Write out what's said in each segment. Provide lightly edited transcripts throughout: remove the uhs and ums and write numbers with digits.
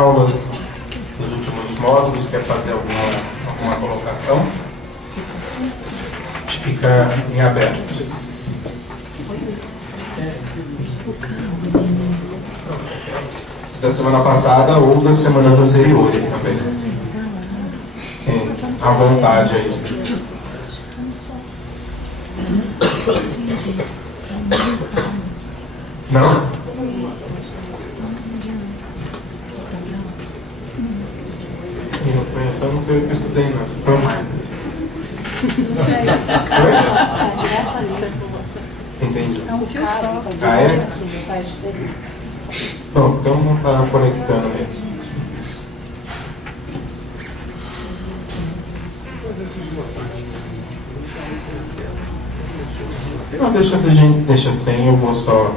aulas dos últimos módulos. Quer fazer alguma colocação? Fica em aberto. Da semana passada ou das semanas anteriores também. À vontade aí. Não? Eu não foi o que eu estudei, não. Isso foi mais. Entendi. É um fio só. Ah, é? Bom, então não está conectando mesmo. Não, deixa, se a gente deixa sem, eu vou só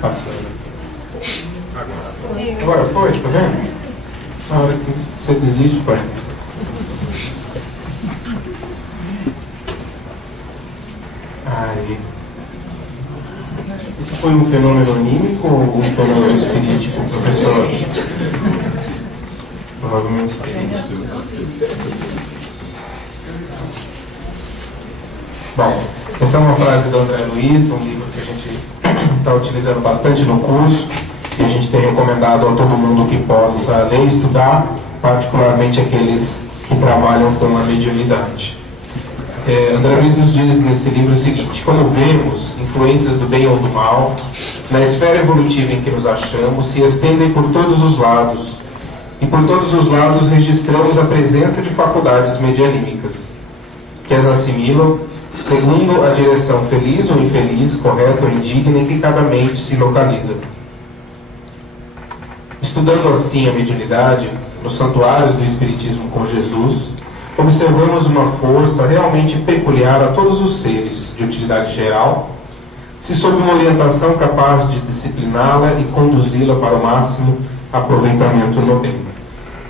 passando. Agora foi, tá vendo? Na hora que você desiste, pai. Aí. Isso foi um fenômeno anímico ou um fenômeno espiritual, professor? Provavelmente sim. Bom, essa é uma frase do André Luiz, um livro que a gente está utilizando bastante no curso e a gente tem recomendado a todo mundo que possa ler e estudar, particularmente aqueles que trabalham com a mediunidade. André Luiz nos diz nesse livro o seguinte: como vemos, influências do bem ou do mal, na esfera evolutiva em que nos achamos, se estendem por todos os lados, e por todos os lados registramos a presença de faculdades medianímicas, que as assimilam segundo a direção feliz ou infeliz, correta ou indigna em que cada mente se localiza. Estudando assim a mediunidade, nos santuários do Espiritismo com Jesus, observamos uma força realmente peculiar a todos os seres, de utilidade geral, se sob uma orientação capaz de discipliná-la e conduzi-la para o máximo aproveitamento no bem.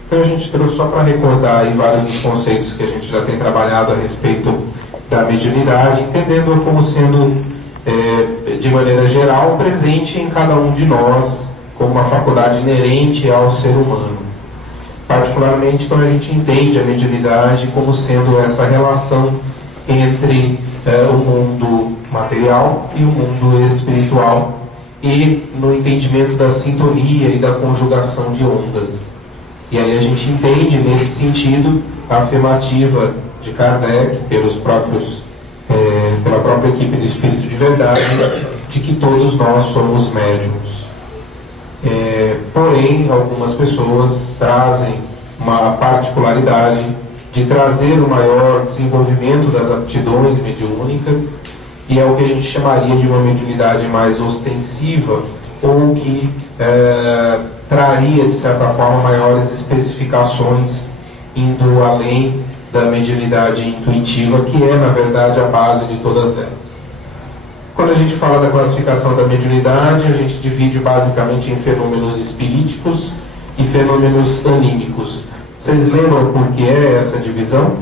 Então a gente trouxe só para recordar aí vários dos conceitos que a gente já tem trabalhado a respeito da mediunidade, entendendo-a como sendo, de maneira geral, presente em cada um de nós, como uma faculdade inerente ao ser humano. Particularmente quando a gente entende a mediunidade como sendo essa relação entre o mundo material e o mundo espiritual, e no entendimento da sintonia e da conjugação de ondas. E aí a gente entende, nesse sentido, a afirmativa de Kardec, pela própria equipe do Espírito de Verdade, de que todos nós somos médiuns. Porém, algumas pessoas trazem uma particularidade de trazer o maior desenvolvimento das aptidões mediúnicas, e é o que a gente chamaria de uma mediunidade mais ostensiva, ou que traria, de certa forma, maiores especificações, indo além da mediunidade intuitiva, que é, na verdade, a base de todas elas. Quando a gente fala da classificação da mediunidade, a gente divide basicamente em fenômenos espiríticos e fenômenos anímicos. Vocês lembram por que é essa divisão?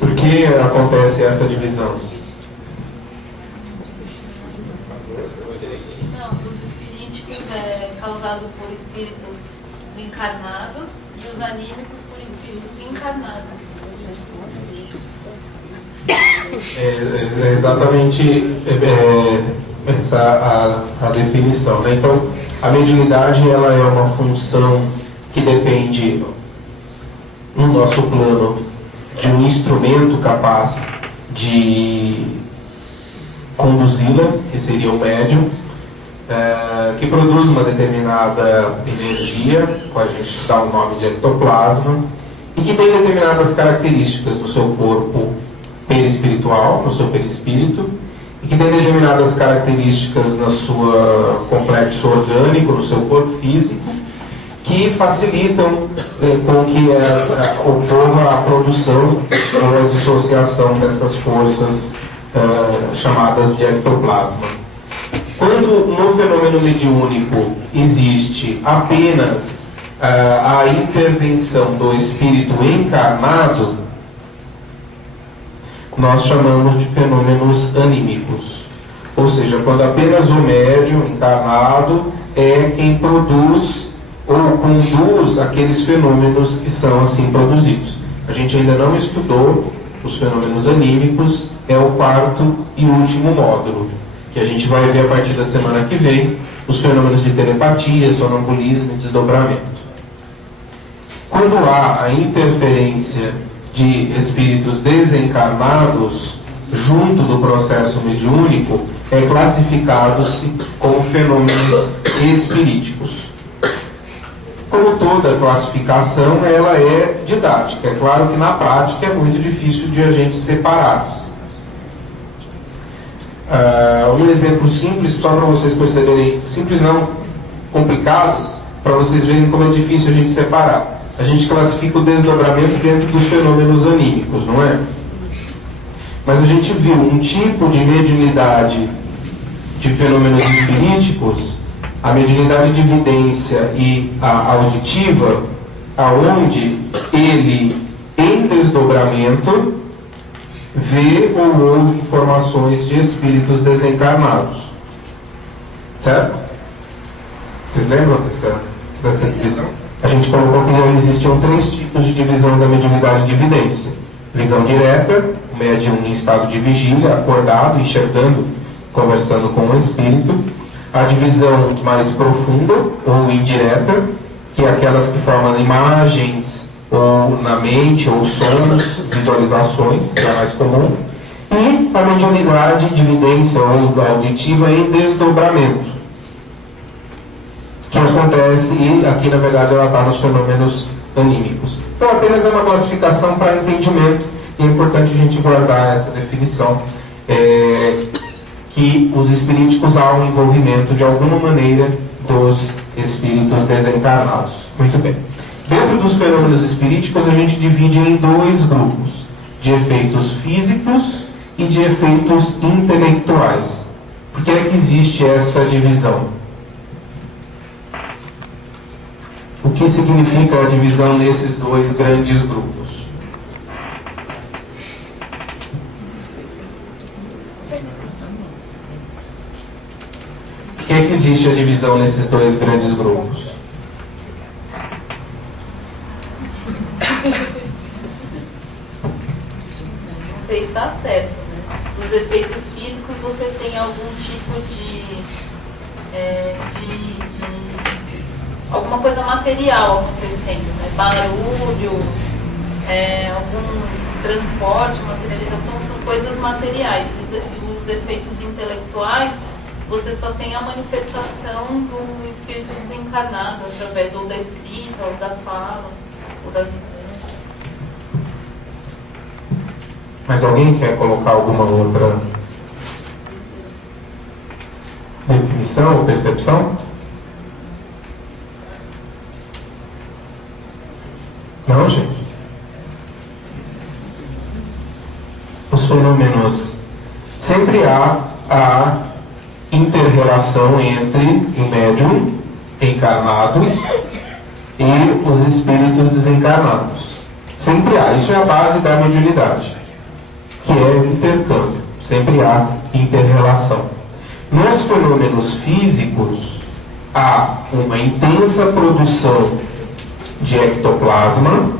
Por que acontece essa divisão? Não, os espiríticos é causado por espíritos desencarnados e os anímicos por espíritos encarnados. É exatamente essa a definição, né? Então, a mediunidade, ela é uma função que depende, no nosso plano, de um instrumento capaz de conduzi-la, que seria o médium, que produz uma determinada energia, que a gente dá o nome de ectoplasma, e que tem determinadas características no seu corpo perispiritual, no seu perispírito, e que tem determinadas características no seu complexo orgânico, no seu corpo físico, que facilitam com que ocorra a produção ou a dissociação dessas forças chamadas de ectoplasma. Quando no fenômeno mediúnico existe apenas a intervenção do espírito encarnado, nós chamamos de fenômenos anímicos. Ou seja, quando apenas o médium encarnado é quem produz ou conduz aqueles fenômenos que são assim produzidos. A gente ainda não estudou os fenômenos anímicos, é o quarto e último módulo, que a gente vai ver a partir da semana que vem, os fenômenos de telepatia, sonambulismo e desdobramento. Quando há a interferência de espíritos desencarnados junto do processo mediúnico, é classificado-se como fenômenos espiríticos. Como toda classificação, ela é didática. É claro que na prática é muito difícil de a gente separá-los. Um exemplo simples, só para vocês perceberem, simples não, complicado, para vocês verem como é difícil a gente separar. A gente classifica o desdobramento dentro dos fenômenos anímicos, não é? Mas a gente viu um tipo de mediunidade de fenômenos espiríticos, a mediunidade de vidência e a auditiva, aonde ele, em desdobramento, vê ou ouve informações de espíritos desencarnados. Certo? Vocês lembram dessa divisão? A gente colocou que existiam 3 tipos de divisão da mediunidade de vidência. Visão direta, o médium em estado de vigília, acordado, enxergando, conversando com o espírito. A divisão mais profunda ou indireta, que é aquelas que formam imagens ou na mente, ou sons, visualizações, que é a mais comum. E a mediunidade de vidência ou auditiva em desdobramento, que acontece, e aqui na verdade ela está nos fenômenos anímicos. Então apenas é uma classificação para entendimento, e é importante a gente guardar essa definição, que os espiríticos há um envolvimento de alguma maneira dos espíritos desencarnados. Muito bem. Dentro dos fenômenos espiríticos a gente divide em 2 grupos, de efeitos físicos e de efeitos intelectuais. Por que é que existe esta divisão? O que significa a divisão nesses 2 grandes grupos? Por que é que existe a divisão nesses 2 grandes grupos? Não sei se está certo, né? Dos efeitos físicos você tem algum tipo de alguma coisa material acontecendo, né? Barulhos, algum transporte, materialização, são coisas materiais. Os efeitos intelectuais, você só tem a manifestação do espírito desencarnado através ou da escrita, ou da fala, ou da visão. Mas alguém quer colocar alguma outra definição ou percepção? Não, gente. Os fenômenos, sempre há a inter-relação entre o médium encarnado e os espíritos desencarnados. Sempre há. Isso é a base da mediunidade, que é o intercâmbio. Sempre há inter-relação. Nos fenômenos físicos, há uma intensa produção de ectoplasma,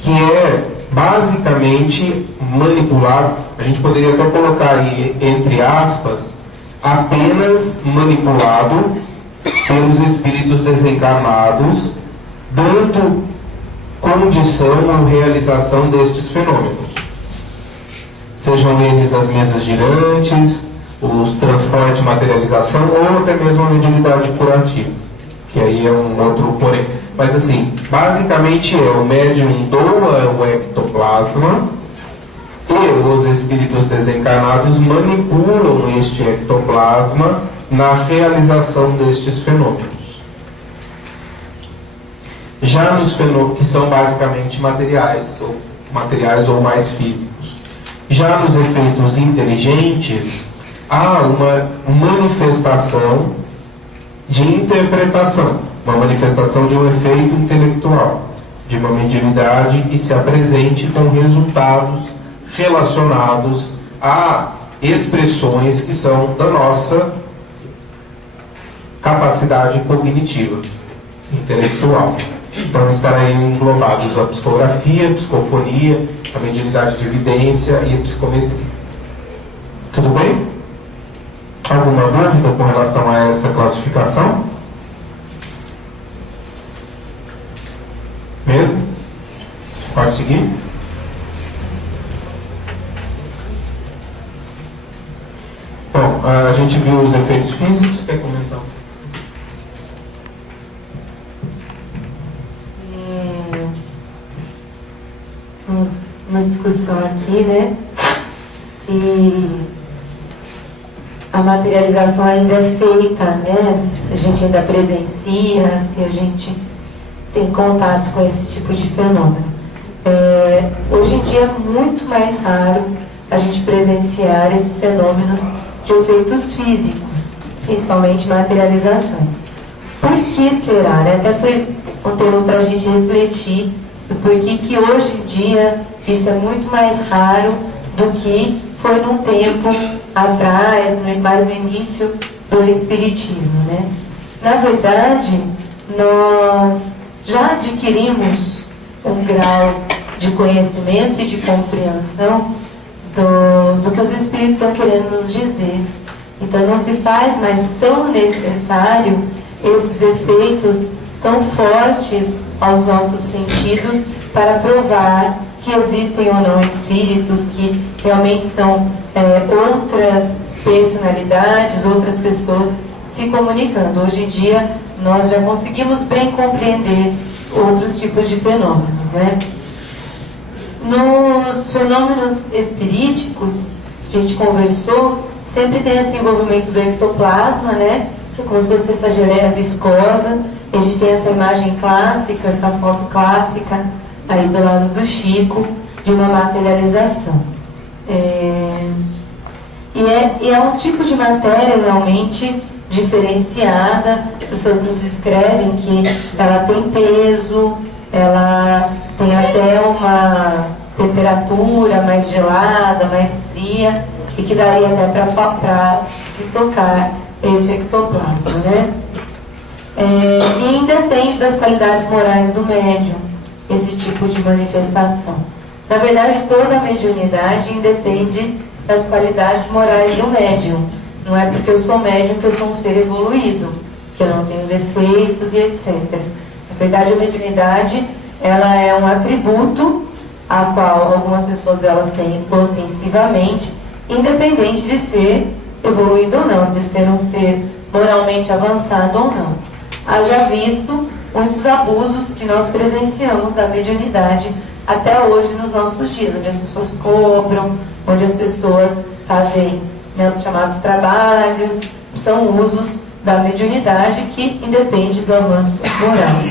que é basicamente manipulado, a gente poderia até colocar aí, entre aspas, apenas manipulado pelos espíritos desencarnados, dando condição ou realização destes fenômenos. Sejam eles as mesas girantes, os transporte e materialização, ou até mesmo a mediunidade curativa, que aí é um outro porém. Mas assim, basicamente o médium doa o ectoplasma e os espíritos desencarnados manipulam este ectoplasma na realização destes fenômenos. Já nos fenômenos que são basicamente materiais ou mais físicos. Já nos efeitos inteligentes, há uma manifestação de interpretação, uma manifestação de um efeito intelectual, de uma mediunidade que se apresente com resultados relacionados a expressões que são da nossa capacidade cognitiva, intelectual. Então estarão englobados a psicografia, a psicofonia, a mediunidade de evidência e a psicometria. Tudo bem? Alguma dúvida com relação a essa classificação? Mesmo? Pode seguir? Bom, a gente viu os efeitos físicos. Quer comentar? Uma discussão aqui, né? Se a materialização ainda é feita, né? Se a gente ainda presencia, se a gente tem contato com esse tipo de fenômeno. Hoje em dia é muito mais raro a gente presenciar esses fenômenos de efeitos físicos, principalmente materializações. Por que será? Né? Até foi um tema para a gente refletir do porquê que hoje em dia isso é muito mais raro do que foi num tempo atrás, mais no início do Espiritismo, né? Na verdade, nós já adquirimos um grau de conhecimento e de compreensão do que os Espíritos estão querendo nos dizer. Então não se faz mais tão necessário esses efeitos tão fortes aos nossos sentidos para provar que existem ou não espíritos, que realmente são outras personalidades, outras pessoas se comunicando. Hoje em dia nós já conseguimos bem compreender outros tipos de fenômenos, né? Nos fenômenos espiríticos, que a gente conversou, sempre tem esse envolvimento do ectoplasma, né? Que é como se fosse essa geleia viscosa. A gente tem essa imagem clássica, essa foto clássica aí do lado do Chico, de uma materialização. E é um tipo de matéria realmente diferenciada. As pessoas nos escrevem que ela tem peso, ela tem até uma temperatura mais gelada, mais fria, e que daria até para se tocar esse ectoplasma, né? E independe das qualidades morais do médium, esse tipo de manifestação. Na verdade, toda a mediunidade independe das qualidades morais do médium. Não é porque eu sou médium que eu sou um ser evoluído, que eu não tenho defeitos e etc. Na verdade, a mediunidade, ela é um atributo a qual algumas pessoas elas têm ostensivamente, independente de ser evoluído ou não, de ser um ser moralmente avançado ou não. Haja visto muitos abusos que nós presenciamos da mediunidade até hoje nos nossos dias, onde as pessoas cobram, onde as pessoas fazem, né, os chamados trabalhos, são usos da mediunidade que independe do avanço moral.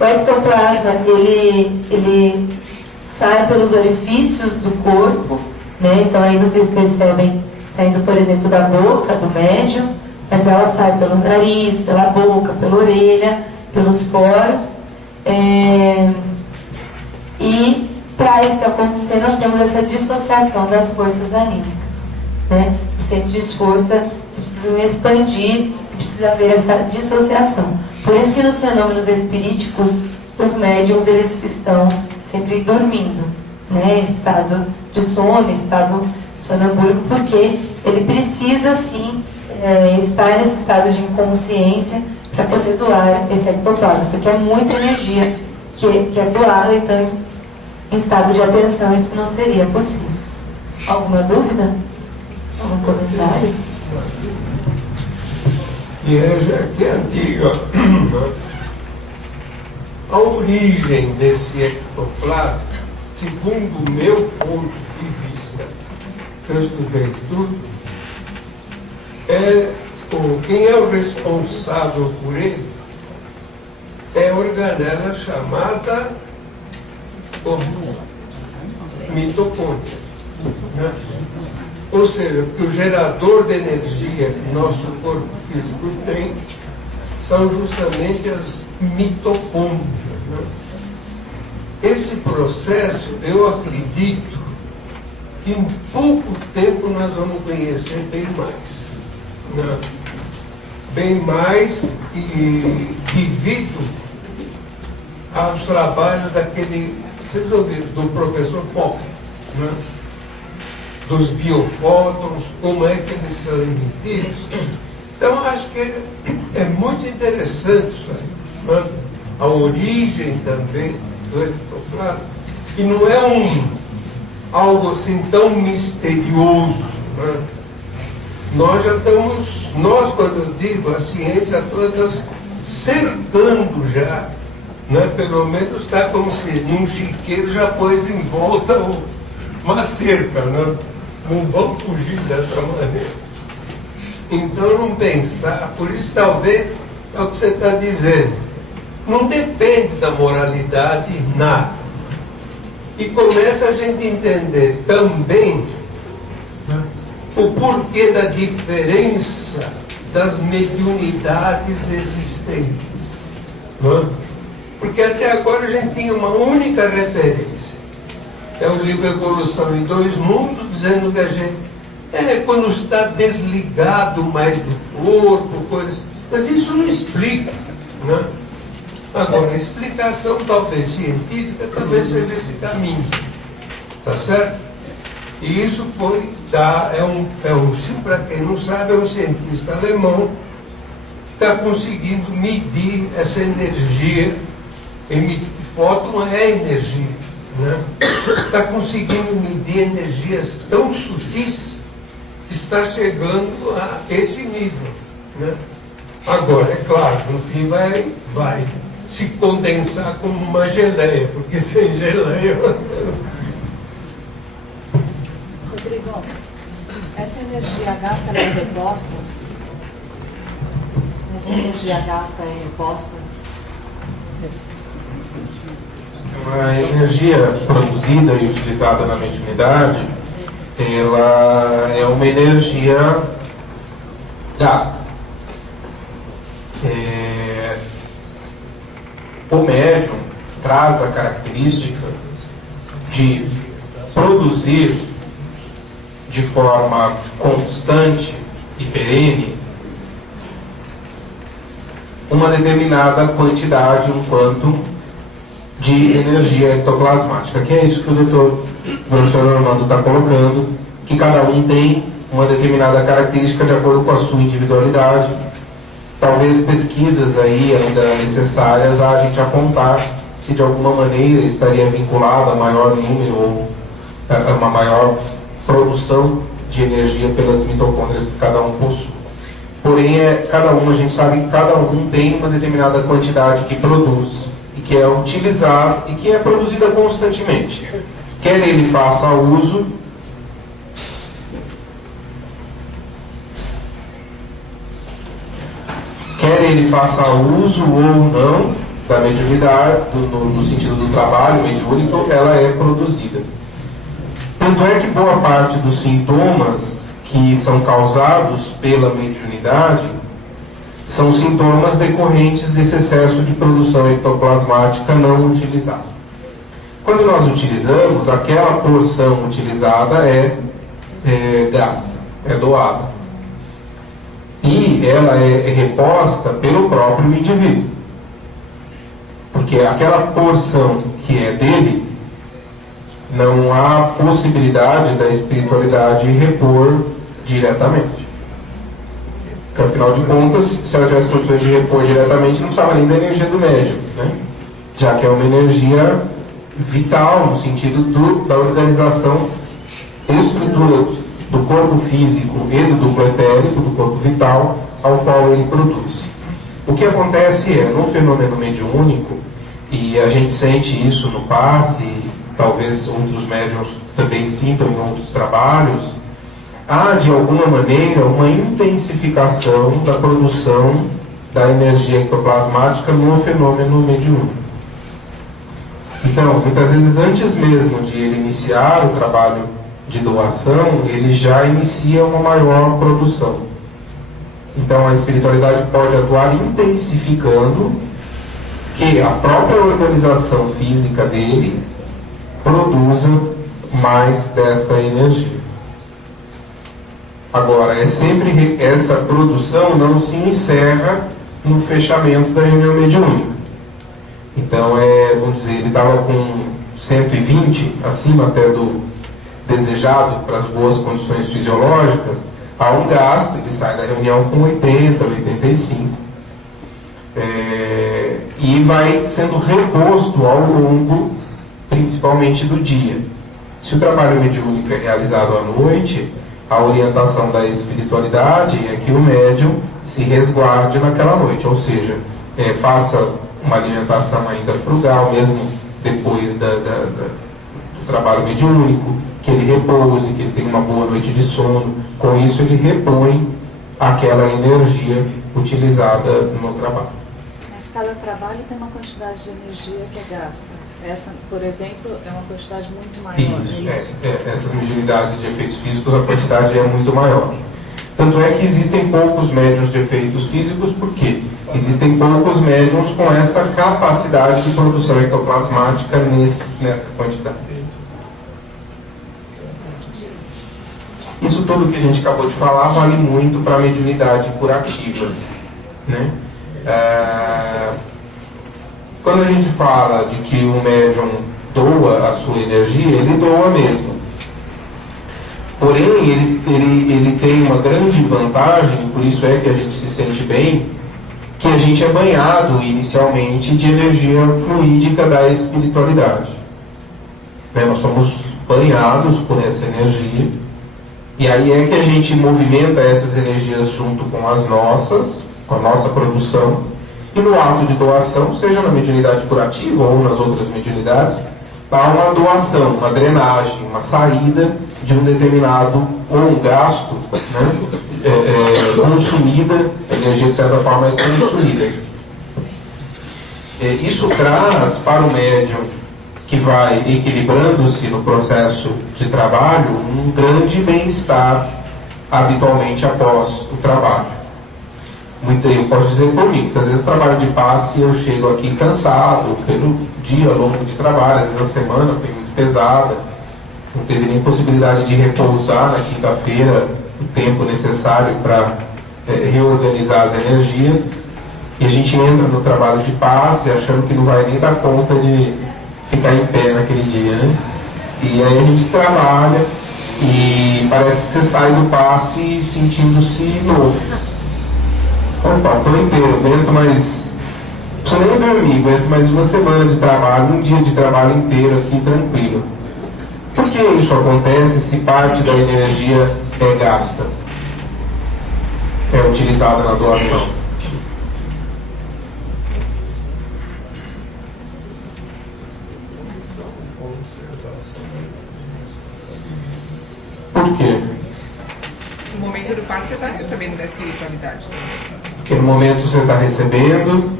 O ectoplasma, ele sai pelos orifícios do corpo, né? Então aí vocês percebem saindo, por exemplo, da boca do médium, mas ela sai pelo nariz, pela boca, pela orelha, pelos poros. E para isso acontecer, nós temos essa dissociação das forças anímicas, né? Os centros de força precisam expandir, precisa haver essa dissociação. Por isso que nos fenômenos espiríticos, os médiums eles estão sempre dormindo, né? Estado de sono, estado sonambúlico, porque ele precisa sim estar nesse estado de inconsciência para poder doar esse ectoplasma, porque é muita energia que é doada, então em estado de atenção isso não seria possível. Alguma dúvida? Algum comentário? Já que é antiga, a origem desse ectoplasma, segundo o meu ponto de vista, que eu estudei tudo, quem é o responsável por ele é a organela chamada mitocôndria, né? Ou seja, que o gerador de energia que nosso corpo físico tem são justamente as mitocôndrias, né? Esse processo, eu acredito que em pouco tempo nós vamos conhecer bem mais. Né? Bem mais e devido aos trabalhos daquele, vocês ouviram, do professor Popper, né? Dos biofótons, como é que eles são emitidos. Então, acho que é muito interessante isso aí. Né? A origem também do ectoplasma. E não é algo assim tão misterioso. Né? Nós já estamos, quando eu digo, a ciência toda cercando já, né? Pelo menos está como se num chiqueiro já pôs em volta uma cerca, né? Não vão fugir dessa maneira. Então não pensar, por isso talvez é o que você está dizendo, não depende da moralidade nada. E começa a gente entender também o porquê da diferença das mediunidades existentes. Não é? Porque até agora a gente tinha uma única referência. É o livro Evolução em Dois Mundos, dizendo que a gente quando está desligado mais do corpo, coisas. Mas isso não explica. Né? Agora, a explicação talvez científica talvez seja esse caminho. Tá certo? E isso foi, para quem não sabe, é um cientista alemão que está conseguindo medir essa energia. Fóton é energia. Né? Está conseguindo medir energias tão sutis que está chegando a esse nível. Né? Agora, é claro, no fim vai se condensar como uma geleia, porque sem geleia você não... Rodrigo, essa energia gasta é reposta? Essa energia gasta é reposta? A energia produzida e utilizada na mediunidade, ela é uma energia gasta. O médium traz a característica de produzir de forma constante e perene uma determinada quantidade, um quantum de energia ectoplasmática, que é isso que o professor Armando está colocando, que cada um tem uma determinada característica de acordo com a sua individualidade. Talvez pesquisas aí ainda necessárias a gente apontar se de alguma maneira estaria vinculado a maior número ou a uma maior produção de energia pelas mitocôndrias que cada um possui. Porém, cada um, a gente sabe que cada um tem uma determinada quantidade que produz e que é utilizada e que é produzida constantemente. Quer ele faça uso ou não da mediunidade, no sentido do trabalho mediúnico, ela é produzida. Tanto é que boa parte dos sintomas que são causados pela mediunidade são sintomas decorrentes desse excesso de produção ectoplasmática não utilizada. Quando nós utilizamos, aquela porção utilizada é gasta, é doada. E ela é reposta pelo próprio indivíduo. Porque aquela porção que é dele, não há possibilidade da espiritualidade repor diretamente. Porque, afinal de contas, se ela tivesse condições de repor diretamente, não precisava nem da energia do médium, né? Já que é uma energia vital, no sentido da organização, estrutura do corpo físico e do duplo etérico, do corpo vital, ao qual ele produz. O que acontece no fenômeno mediúnico, e a gente sente isso no passe, talvez outros médiuns também sintam em outros trabalhos, há de alguma maneira uma intensificação da produção da energia ectoplasmática no fenômeno mediúnico. Então, muitas vezes, antes mesmo de ele iniciar o trabalho de doação, ele já inicia uma maior produção. Então, a espiritualidade pode atuar intensificando que a própria organização física dele produza mais desta energia. Agora, essa produção não se encerra no fechamento da reunião mediúnica. Então, vamos dizer, ele estava com 120, acima até do desejado para as boas condições fisiológicas, há um gasto, ele sai da reunião com 80, 85, e vai sendo reposto ao longo, principalmente do dia. Se o trabalho mediúnico é realizado à noite, a orientação da espiritualidade é que o médium se resguarde naquela noite, ou seja, faça uma alimentação ainda frugal, mesmo depois do trabalho mediúnico, que ele repouse, que ele tenha uma boa noite de sono. Com isso ele repõe aquela energia utilizada no trabalho. Mas cada trabalho tem uma quantidade de energia que é gasta. Essa, por exemplo, é uma quantidade muito maior. Isso. Essas mediunidades de efeitos físicos, a quantidade é muito maior. Tanto é que existem poucos médiuns de efeitos físicos, porque existem poucos médiuns com esta capacidade de produção ectoplasmática nessa quantidade. Isso tudo que a gente acabou de falar vale muito para a mediunidade curativa, né? Quando a gente fala de que o médium doa a sua energia, ele doa mesmo. Porém, ele tem uma grande vantagem, por isso é que a gente se sente bem, que a gente é banhado inicialmente de energia fluídica da espiritualidade. Nós somos banhados por essa energia, e aí é que a gente movimenta essas energias junto com as nossas, com a nossa produção, e no ato de doação, seja na mediunidade curativa ou nas outras mediunidades, há uma doação, uma drenagem, uma saída de um determinado, ou um gasto, né, consumida, a energia de certa forma é consumida. Isso traz para o médium que vai equilibrando-se no processo de trabalho um grande bem-estar habitualmente após o trabalho. Eu posso dizer por mim, muitas vezes eu trabalho de passe e eu chego aqui cansado pelo dia longo de trabalho, às vezes a semana foi muito pesada, não teve nem possibilidade de repousar na quinta-feira o tempo necessário para reorganizar as energias, e a gente entra no trabalho de passe achando que não vai nem dar conta de ficar em pé naquele dia, né? E aí a gente trabalha e parece que você sai do passe sentindo-se novo. Opa, estou inteiro, aguento mais. Não preciso nem dormir, aguento mais uma semana de trabalho, um dia de trabalho inteiro aqui tranquilo. Por que isso acontece se parte da energia é gasta? É utilizada na doação? Por quê? No momento do passe você está recebendo da espiritualidade. Porque no momento você está recebendo,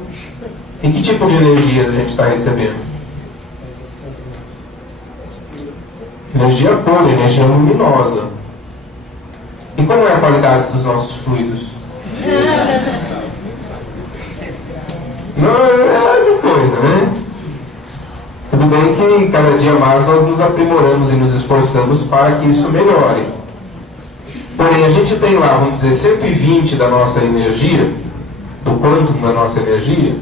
em que tipo de energia a gente está recebendo? Energia pura, energia luminosa. E como é a qualidade dos nossos fluidos? Não, é essas coisas, né? Tudo bem que cada dia mais nós nos aprimoramos e nos esforçamos para que isso melhore. Porém, a gente tem lá, vamos dizer, 120 da nossa energia, do quantum da nossa energia,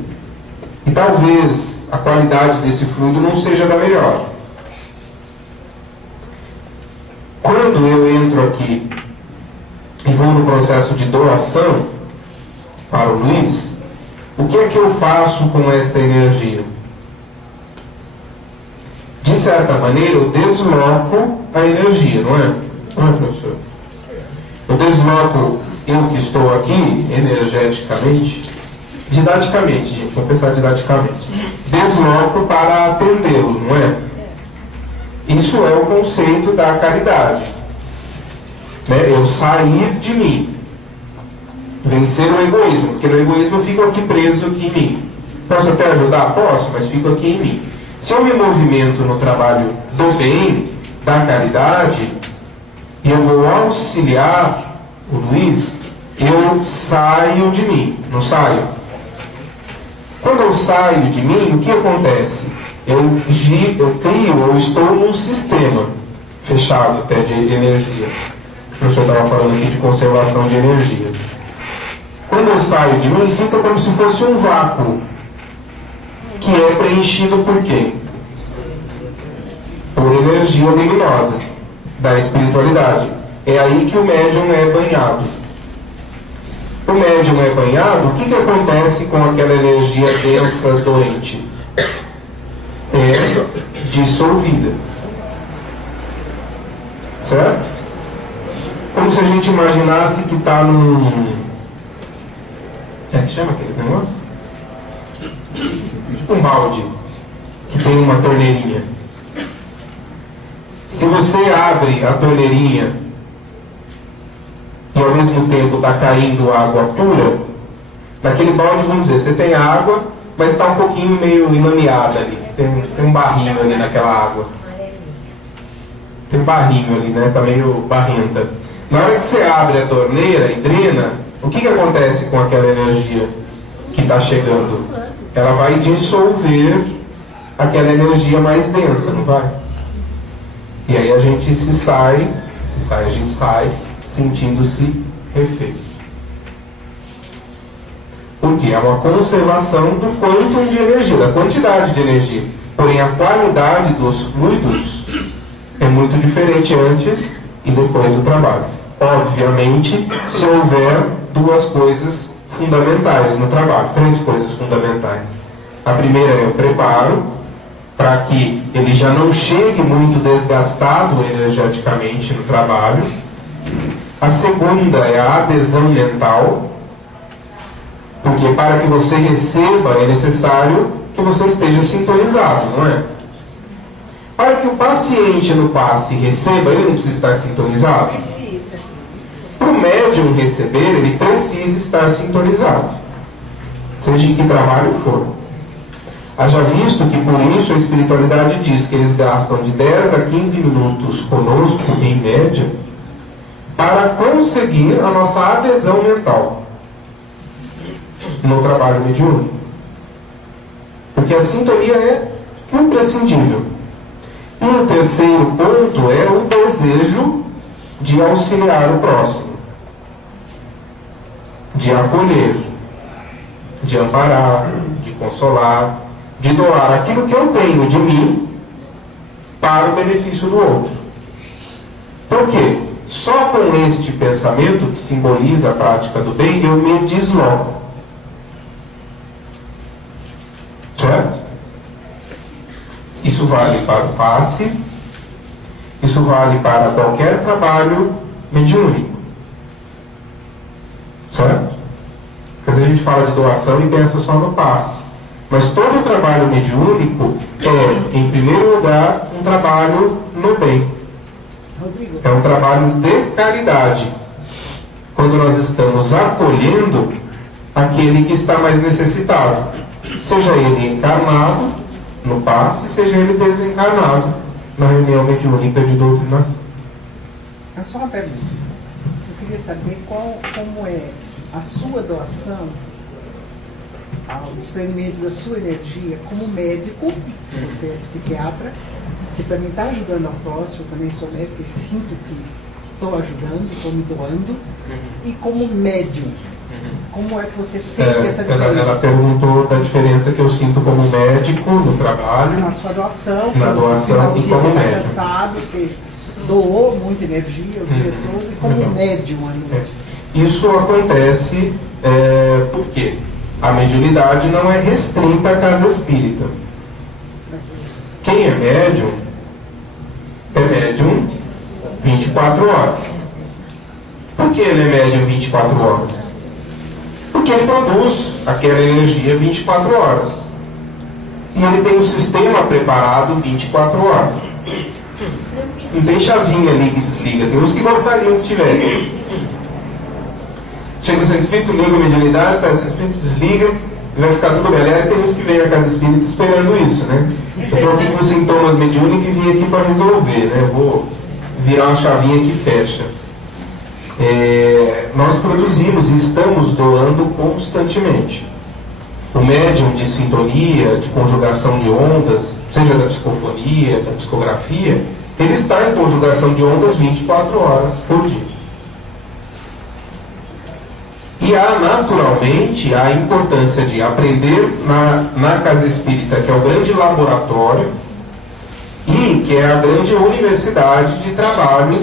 e talvez a qualidade desse fluido não seja da melhor. Quando eu entro aqui e vou no processo de doação para o Luiz, o que é que eu faço com esta energia? De certa maneira, eu desloco a energia, não é? Não é, professor? Eu desloco eu que estou aqui, energeticamente, didaticamente, gente, vamos pensar didaticamente. Desloco para atendê-lo, não é? Isso é o conceito da caridade. Né? Eu sair de mim. Vencer o egoísmo, porque no egoísmo eu fico aqui preso aqui em mim. Posso até ajudar? Posso, mas fico aqui em mim. Se eu me movimento no trabalho do bem, da caridade, e eu vou auxiliar o Luiz, eu saio de mim, não saio? Quando eu saio de mim, o que acontece? Eu crio, eu estou num sistema. fechado até de energia. O professor estava falando aqui de conservação de energia. Quando eu saio de mim, fica como se fosse um vácuo, que é preenchido por quê? Por energia luminosa da espiritualidade. É aí que o médium é banhado. O médium é banhado, o que acontece com aquela energia densa, doente? É dissolvida. Certo? Como se a gente imaginasse que está num... que chama aquele negócio? Tipo um balde que tem uma torneirinha. Se você abre a torneirinha e ao mesmo tempo está caindo água pura, naquele balde, vamos dizer, você tem água, mas está um pouquinho meio ilameada ali. Tem um barrinho ali naquela água. Tem um barrinho ali, né? Está meio barrenta. Na hora que você abre a torneira e drena, o que acontece com aquela energia que está chegando? Ela vai dissolver aquela energia mais densa, não vai? E aí a gente a gente sai sentindo-se refeito. Porque é uma conservação do quantum de energia, da quantidade de energia. Porém, a qualidade dos fluidos é muito diferente antes e depois do trabalho. Obviamente, se houver duas coisas fundamentais no trabalho, três coisas fundamentais. A primeira é o preparo, para que ele já não chegue muito desgastado energeticamente no trabalho. A segunda é a adesão mental, porque para que você receba é necessário que você esteja sintonizado, não é? Para que o paciente no passe receba, ele não precisa estar sintonizado? Precisa. Para o médium receber, ele precisa estar sintonizado, seja em que trabalho for. Haja visto que por isso a espiritualidade diz que eles gastam de 10 a 15 minutos conosco, em média, para conseguir a nossa adesão mental no trabalho mediúnico. Porque a sintonia é imprescindível. E o terceiro ponto é o desejo de auxiliar o próximo, de acolher, de amparar, de consolar, de doar aquilo que eu tenho de mim para o benefício do outro. Por quê? Só com este pensamento, que simboliza a prática do bem, eu me desloco. Certo? Isso vale para o passe, isso vale para qualquer trabalho mediúnico. Certo? Porque às vezes a gente fala de doação e pensa só no passe. Mas todo o trabalho mediúnico é, em primeiro lugar, um trabalho no bem. É um trabalho de caridade. Quando nós estamos acolhendo aquele que está mais necessitado. Seja ele encarnado no passe, seja ele desencarnado na reunião mediúnica de doutrinação. É só uma pergunta. Eu queria saber como é a sua doação ao desprendimento da sua energia como médico, você é psiquiatra, que também está ajudando ao próximo, eu também sou médico e sinto que estou ajudando, estou me doando, e como médium, como é que você sente essa diferença? Ela perguntou da diferença que eu sinto como médico no trabalho, na sua doação, na doação e como você médium. está cansado, porque doou muita energia o dia todo, e como médium ainda. Isso acontece porque a mediunidade não é restrita à casa espírita. Quem é médium 24 horas. Por que ele é médium 24 horas? Porque ele produz aquela energia 24 horas. E ele tem um sistema preparado 24 horas. Não tem chavinha liga e desliga. Tem uns que gostariam que tivesse. Chega o centro espírito, liga a mediunidade, sai o centro espírito, desliga e vai ficar tudo bem. Aliás, tem uns que vêm na casa espírita esperando isso, né? Eu estou aqui com sintomas mediúnicos e vim aqui para resolver, né? Eu vou virar uma chavinha que fecha. Nós produzimos e estamos doando constantemente. O médium de sintonia, de conjugação de ondas, seja da psicofonia, da psicografia, ele está em conjugação de ondas 24 horas por dia. E há naturalmente a importância de aprender na casa espírita, que é o grande laboratório e que é a grande universidade de trabalho,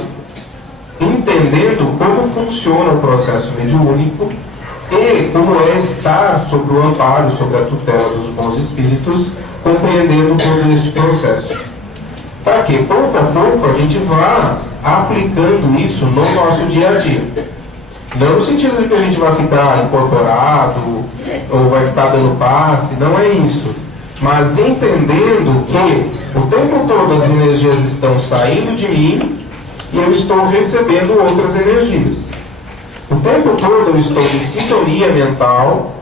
entendendo como funciona o processo mediúnico e como é estar sob o amparo, sob a tutela dos bons espíritos, compreendendo todo este processo. Para que pouco a pouco a gente vá aplicando isso no nosso dia a dia. Não no sentido de que a gente vai ficar incorporado ou vai ficar dando passe, não é isso. Mas entendendo que o tempo todo as energias estão saindo de mim e eu estou recebendo outras energias. O tempo todo eu estou em sintonia mental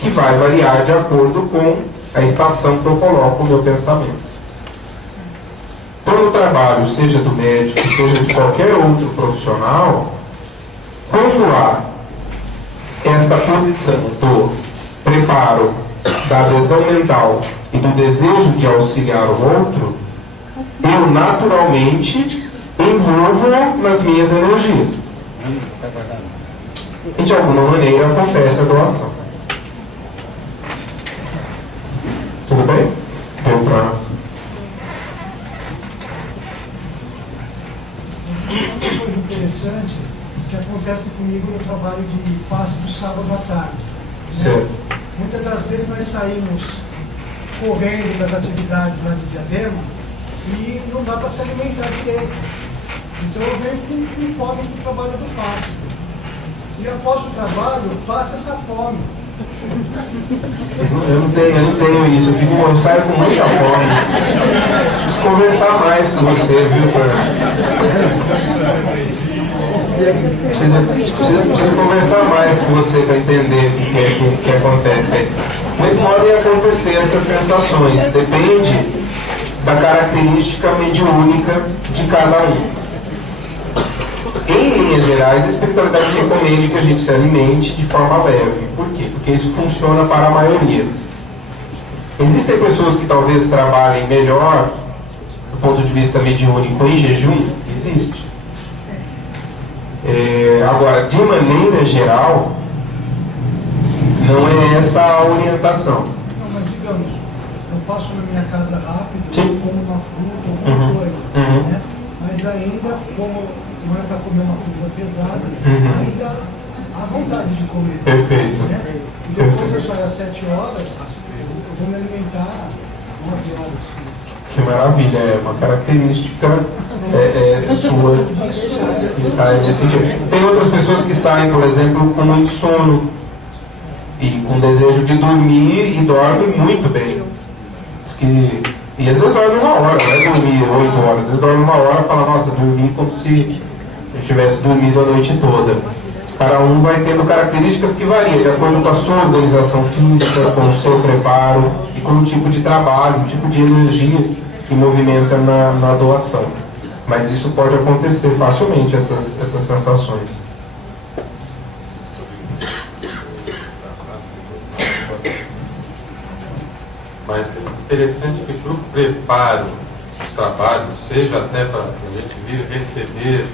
que vai variar de acordo com a estação que eu coloco no meu pensamento. Então, no trabalho, seja do médico, seja de qualquer outro profissional, quando há esta posição do preparo, da adesão mental e do desejo de auxiliar o outro, eu naturalmente envolvo nas minhas energias. E de alguma maneira acontece a doação. Tudo bem? Deu para... Uma coisa interessante que acontece comigo no trabalho de passe do sábado à tarde. Certo. Muitas das vezes nós saímos correndo das atividades lá de Diadema e não dá para se alimentar direito. Então eu venho com fome do trabalho do passe. E após o trabalho, passa essa fome. Eu não tenho isso, eu saio com muita fome. Preciso conversar mais com você, viu, Preciso conversar mais com você para entender o que acontece aí. Mas podem acontecer essas sensações, depende da característica mediúnica de cada um. Em linhas gerais, a espiritualidade recomenda que a gente se alimente de forma leve. Por quê? Porque isso funciona para a maioria. Existem pessoas que talvez trabalhem melhor do ponto de vista mediúnico em jejum? Existe. Agora, de maneira geral, não é esta a orientação. Não, mas digamos, eu passo na minha casa rápido, Sim. como uma fruta, alguma coisa, né? Mas ainda, como não é para comer uma comida pesada, ainda há vontade de comer. Perfeito. Né? E depois eu saio às 7 horas, eu vou me alimentar 9 horas. Que maravilha, é uma característica sua que sai nesse sentido. Tem outras pessoas que saem, por exemplo, com muito sono e com desejo de dormir e dormem muito bem. E às vezes dorme 1 hora, não é dormir 8 horas, às vezes dorme 1 hora e fala, nossa, dormi como se eu tivesse dormido a noite toda. Cada um vai tendo características que variam de acordo com a sua organização física, com o seu preparo e com o tipo de trabalho, o tipo de energia que movimenta na doação. Mas isso pode acontecer facilmente, essas sensações. Mas é interessante que para o preparo dos trabalhos, seja até para a gente vir receber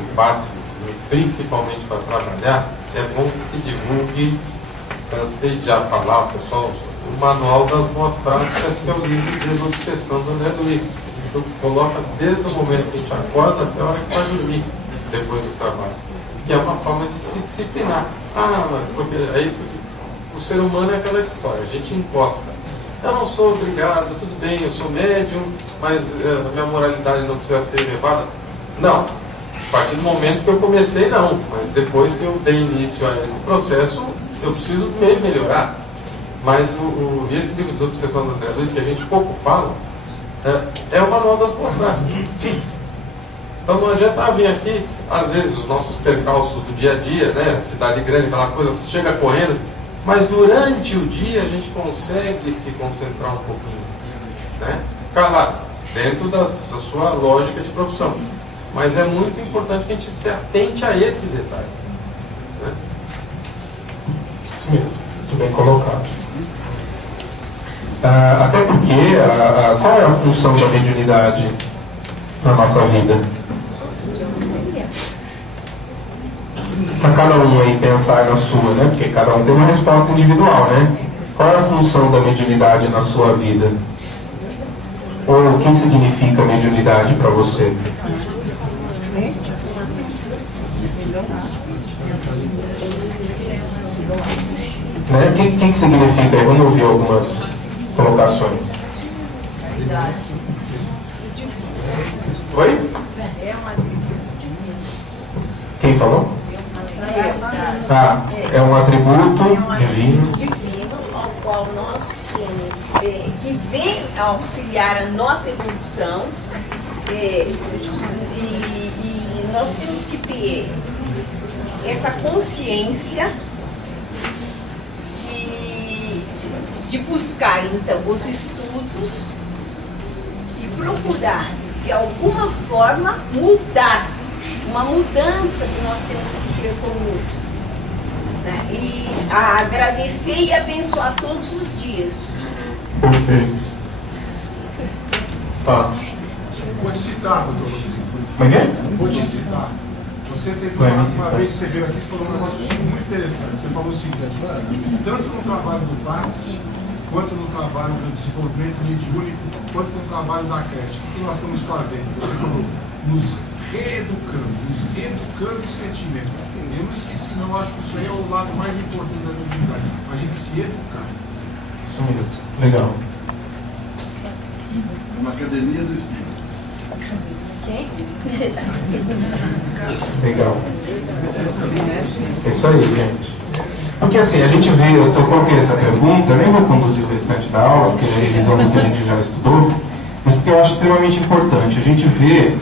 o passe, mas principalmente para trabalhar, é bom que se divulgue, cansei de já falar, pessoal, o Manual das Boas Práticas, que é o livro de Desobsessão do André Luiz. Então, coloca desde o momento que a gente acorda até a hora que vai dormir, depois dos trabalhos. Que é uma forma de se disciplinar. Porque aí o ser humano é aquela história, a gente encosta. Eu não sou obrigado, tudo bem, eu sou médium, mas a minha moralidade não precisa ser elevada. Não. A partir do momento que eu comecei, não. Mas depois que eu dei início a esse processo, eu preciso melhorar. Mas esse livro de Desobsessão do André Luiz, que a gente pouco fala, é o Manual das Boas Práticas. Então não adianta vir aqui, às vezes, os nossos percalços do dia a dia, né? Cidade grande, aquela coisa, chega correndo. Mas durante o dia a gente consegue se concentrar um pouquinho, né? Ficar lá, dentro da sua lógica de profissão. Mas é muito importante que a gente se atente a esse detalhe, né? Isso mesmo, muito bem colocado. Até porque, qual é a função da mediunidade? na nossa vida? Para cada um aí pensar na sua, né? Porque cada um tem uma resposta individual, né? Qual é a função da mediunidade na sua vida? Ou o que significa mediunidade para você? Né? O que significa? Vamos ouvir algumas colocações. Oi? Quem falou? É um atributo divino ao qual nós temos que vem auxiliar a nossa evolução e nós temos que ter essa consciência de buscar então os estudos e procurar de alguma forma mudar, uma mudança que nós temos que ter conosco, né? E agradecer e abençoar todos os dias. Perfeito. Vou te citar, doutor Rodrigo. Como é que Vou te citar. Você teve uma vez que você veio aqui e falou um negócio muito interessante. Você falou o seguinte: tanto no trabalho do passe, quanto no trabalho do desenvolvimento mediúnico, quanto no trabalho da creche, o que nós estamos fazendo? Você falou, nos reeducando, nos educando o sentimento. Eu não esqueci, não, acho que isso aí é o lado mais importante da mediunidade, a gente se educar. Isso mesmo. Legal. Uma academia do espírito. Legal. É isso aí, gente. Porque assim, a gente vê, eu coloquei essa pergunta, nem vou conduzir o restante da aula, porque é a revisão do que a gente já estudou, mas porque eu acho extremamente importante. A gente vê,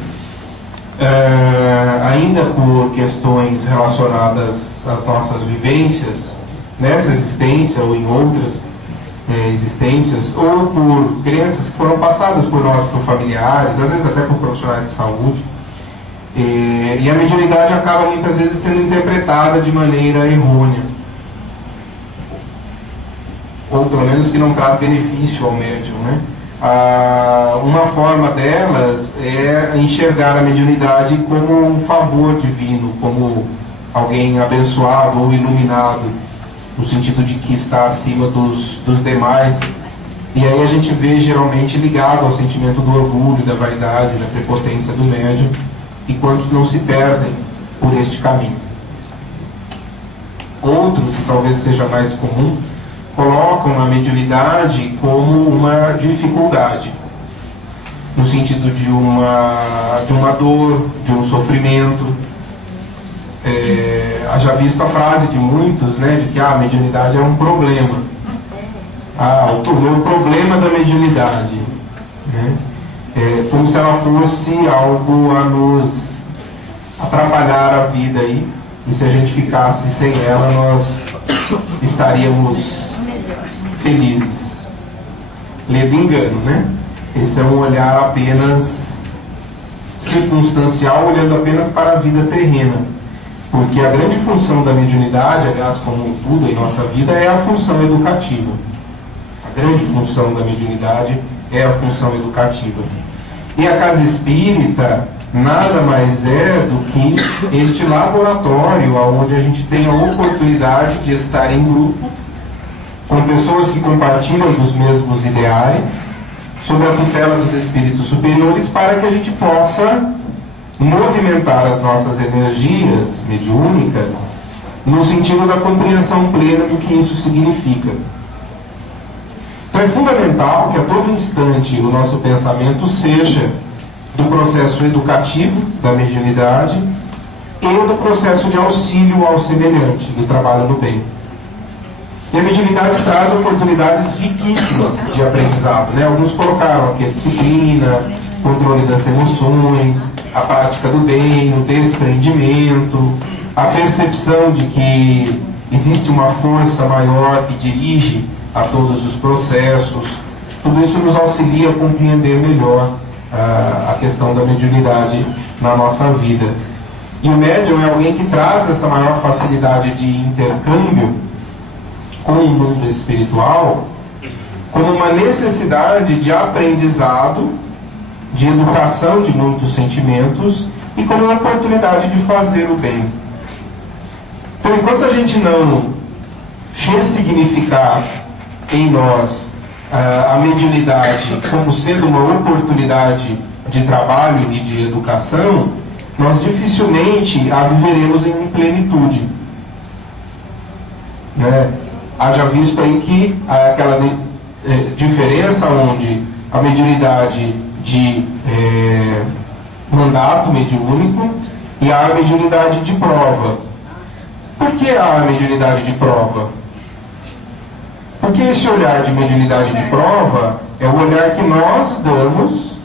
ainda por questões relacionadas às nossas vivências, nessa existência ou em outras existências, ou por crenças que foram passadas por nós, por familiares, às vezes até por profissionais de saúde, e a mediunidade acaba muitas vezes sendo interpretada de maneira errônea, ou pelo menos que não traz benefício ao médium, né? Uma forma delas é enxergar a mediunidade como um favor divino, como alguém abençoado ou iluminado, no sentido de que está acima dos demais. E aí a gente vê geralmente ligado ao sentimento do orgulho, da vaidade, da prepotência do médium, e quantos não se perdem por este caminho. Outros, que talvez seja mais comum, colocam a mediunidade como uma dificuldade, no sentido de uma dor, de um sofrimento. Haja visto a frase de muitos, né, de que a mediunidade é um problema. O problema da mediunidade, né? Como se ela fosse algo a nos atrapalhar a vida aí, e se a gente ficasse sem ela, nós estaríamos felizes. Ledo engano, né? Esse é um olhar apenas circunstancial, olhando apenas para a vida terrena. Porque a grande função da mediunidade, aliás, como tudo em nossa vida, é a função educativa. A grande função da mediunidade é a função educativa. E a casa espírita nada mais é do que este laboratório onde a gente tem a oportunidade de estar em grupo, com pessoas que compartilham dos mesmos ideais, sob a tutela dos espíritos superiores, para que a gente possa movimentar as nossas energias mediúnicas no sentido da compreensão plena do que isso significa. Então é fundamental que a todo instante o nosso pensamento seja do processo educativo da mediunidade e do processo de auxílio ao semelhante, do trabalho no bem. E a mediunidade traz oportunidades riquíssimas de aprendizado, né? Alguns colocaram aqui a disciplina, controle das emoções, a prática do bem, o desprendimento, a percepção de que existe uma força maior que dirige a todos os processos. Tudo isso nos auxilia a compreender melhor a questão da mediunidade na nossa vida. E o médium é alguém que traz essa maior facilidade de intercâmbio com o mundo espiritual como uma necessidade de aprendizado de educação de muitos sentimentos e como uma oportunidade de fazer o bem. Então, enquanto a gente não ressignificar em nós a mediunidade como sendo uma oportunidade de trabalho e de educação, nós dificilmente a viveremos em plenitude. Né? Haja visto aí que há aquela diferença onde a mediunidade de mandato mediúnico e a mediunidade de prova. Por que a mediunidade de prova? Porque esse olhar de mediunidade de prova é o olhar que nós damos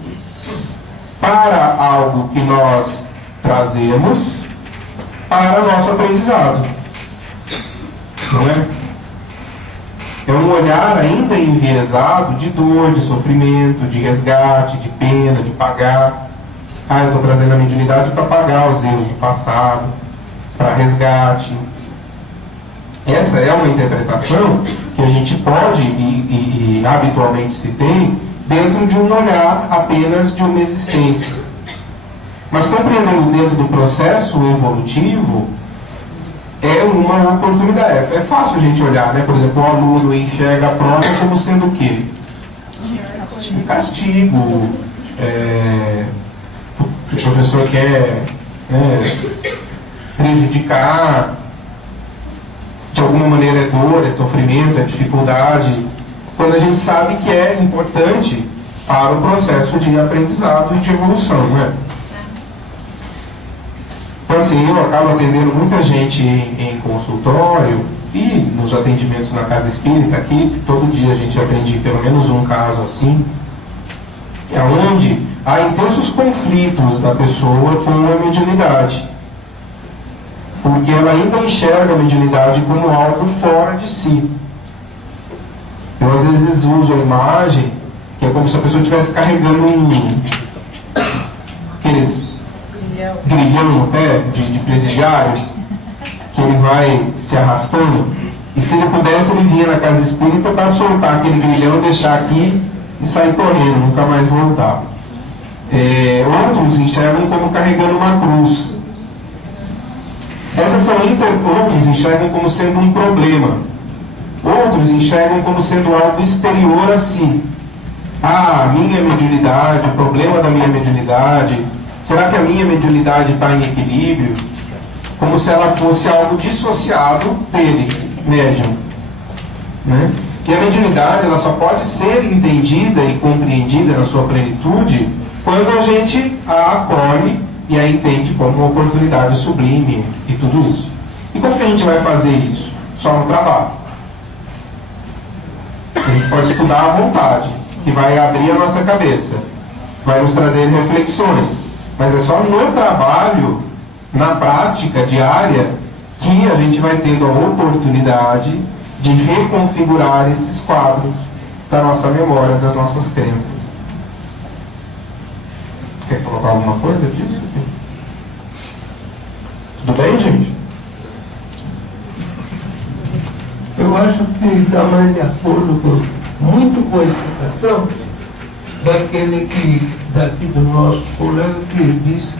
para algo que nós trazemos para nosso aprendizado. Não é? É um olhar ainda enviesado de dor, de sofrimento, de resgate, de pena, de pagar. Ah, eu estou trazendo a mediunidade para pagar os erros do passado, para resgate. Essa é uma interpretação que a gente pode e habitualmente se tem dentro de um olhar apenas de uma existência. Mas compreendendo dentro do processo evolutivo, é uma oportunidade. É fácil a gente olhar, né? Por exemplo, o aluno enxerga a prova como sendo o quê? Um castigo. O professor quer prejudicar. De alguma maneira é dor, é sofrimento, é dificuldade. Quando a gente sabe que é importante para o processo de aprendizado e de evolução, não é? Então, assim, eu acabo atendendo muita gente em consultório e nos atendimentos na casa espírita aqui, todo dia a gente atende pelo menos um caso assim, é onde há intensos conflitos da pessoa com a mediunidade, porque ela ainda enxerga a mediunidade como algo fora de si. Eu às vezes uso a imagem que é como se a pessoa estivesse carregando aqueles grilhão no pé de presidiário, que ele vai se arrastando, e se ele pudesse ele vinha na casa espírita para soltar aquele grilhão, deixar aqui e sair correndo, nunca mais voltar. Outros enxergam como carregando uma cruz. Essas são outros enxergam como sendo um problema. Outros enxergam como sendo algo exterior a si. Ah, a minha mediunidade, o problema da minha mediunidade. Será que a minha mediunidade está em equilíbrio? Como se ela fosse algo dissociado dele, médium. Né? E a mediunidade ela só pode ser entendida e compreendida na sua plenitude quando a gente a acolhe e a entende como uma oportunidade sublime e tudo isso. E como que a gente vai fazer isso? Só no trabalho. A gente pode estudar à vontade, que vai abrir a nossa cabeça, vai nos trazer reflexões, mas é só no trabalho, na prática diária, que a gente vai tendo a oportunidade de reconfigurar esses quadros da nossa memória, das nossas crenças. Quer colocar alguma coisa disso? Tudo bem, gente? Eu acho que está mais de acordo muito com a explicação daqui do nosso colega que diz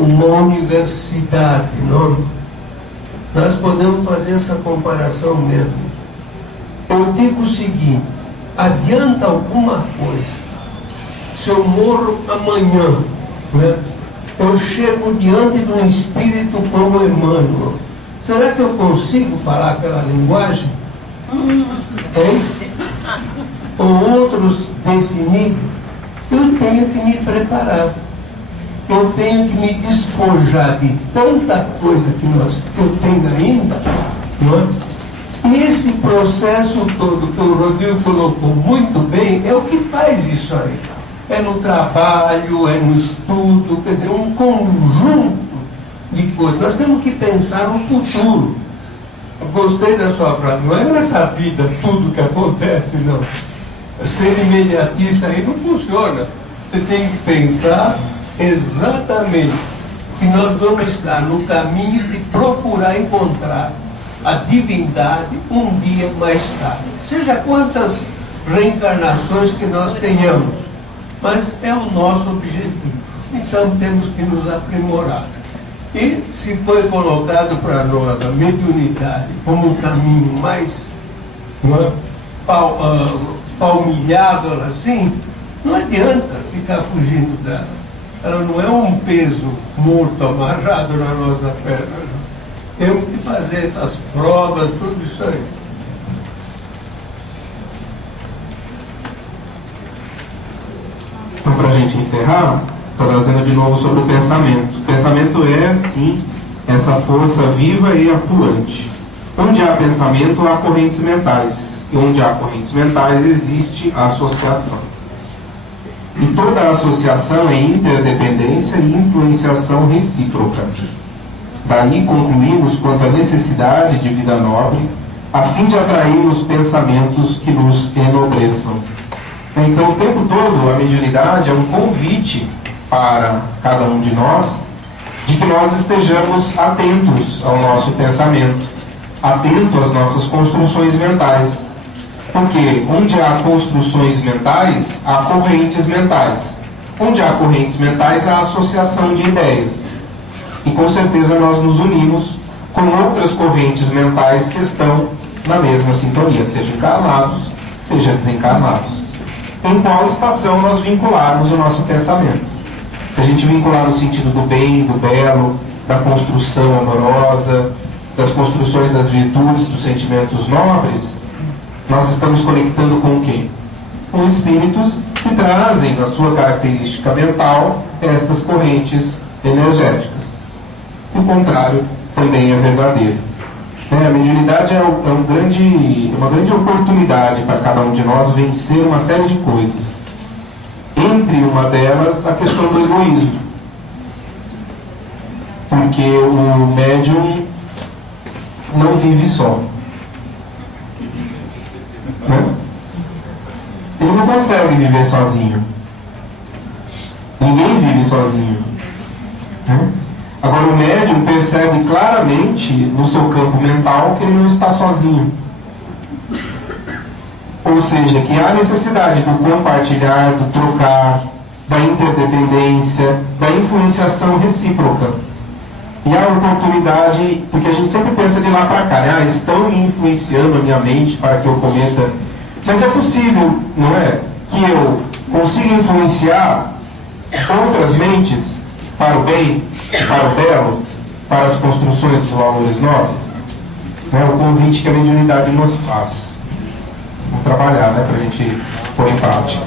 uma universidade, não? Nós podemos fazer essa comparação mesmo. Eu digo o seguinte: adianta alguma coisa se eu morro amanhã, né? Eu chego diante de um espírito como Emmanuel. Será que eu consigo falar aquela linguagem? Ou outros desse nível? Eu tenho que me preparar. Eu tenho que me despojar de tanta coisa que eu tenho ainda, não é? E esse processo todo que o Rodrigo colocou muito bem é o que faz isso aí. É no trabalho, é no estudo, quer dizer, um conjunto de coisas. Nós temos que pensar no futuro. Eu gostei da sua frase, não é nessa vida tudo que acontece, não. Ser imediatista aí não funciona. Você tem que pensar exatamente que nós vamos estar no caminho de procurar encontrar a divindade um dia mais tarde. Seja quantas reencarnações que nós tenhamos. mas é o nosso objetivo. Então temos que nos aprimorar. E se foi colocado para nós a mediunidade como um caminho mais palmilhável assim, não adianta ficar fugindo dela. Ela não é um peso morto amarrado na nossa perna. Não. Temos que fazer essas provas, tudo isso aí. Então, para a gente encerrar, estou trazendo de novo sobre o pensamento. O pensamento é, sim, essa força viva e atuante. Onde há pensamento, há correntes mentais. E onde há correntes mentais, existe a associação. E toda associação é interdependência e influenciação recíproca. Daí concluímos quanto à necessidade de vida nobre, a fim de atrairmos pensamentos que nos enobreçam. Então, o tempo todo, a mediunidade é um convite para cada um de nós, de que nós estejamos atentos ao nosso pensamento, atentos às nossas construções mentais. Porque onde há construções mentais, há correntes mentais. Onde há correntes mentais, há associação de ideias. E com certeza nós nos unimos com outras correntes mentais que estão na mesma sintonia, seja encarnados, seja desencarnados. Em qual estação nós vincularmos o nosso pensamento? Se a gente vincular no sentido do bem, do belo, da construção amorosa, das construções das virtudes, dos sentimentos nobres, nós estamos conectando com quem? Com espíritos que trazem na sua característica mental estas correntes energéticas. O contrário também é verdadeiro. A mediunidade é uma grande oportunidade para cada um de nós vencer uma série de coisas. Entre uma delas, a questão do egoísmo. Porque o médium não vive só. Ele não consegue viver sozinho. Ninguém vive sozinho. Agora o médium percebe claramente no seu campo mental que ele não está sozinho. Ou seja, que há necessidade do compartilhar, do trocar, da interdependência, da influenciação recíproca. E há oportunidade, porque a gente sempre pensa de lá para cá, né? Estão me influenciando a minha mente para que eu cometa. Mas é possível, não é? Que eu consiga influenciar outras mentes para o bem, para o belo, para as construções dos valores nobres. É o convite que a mediunidade nos faz. Vamos trabalhar, né? Para a gente pôr em prática.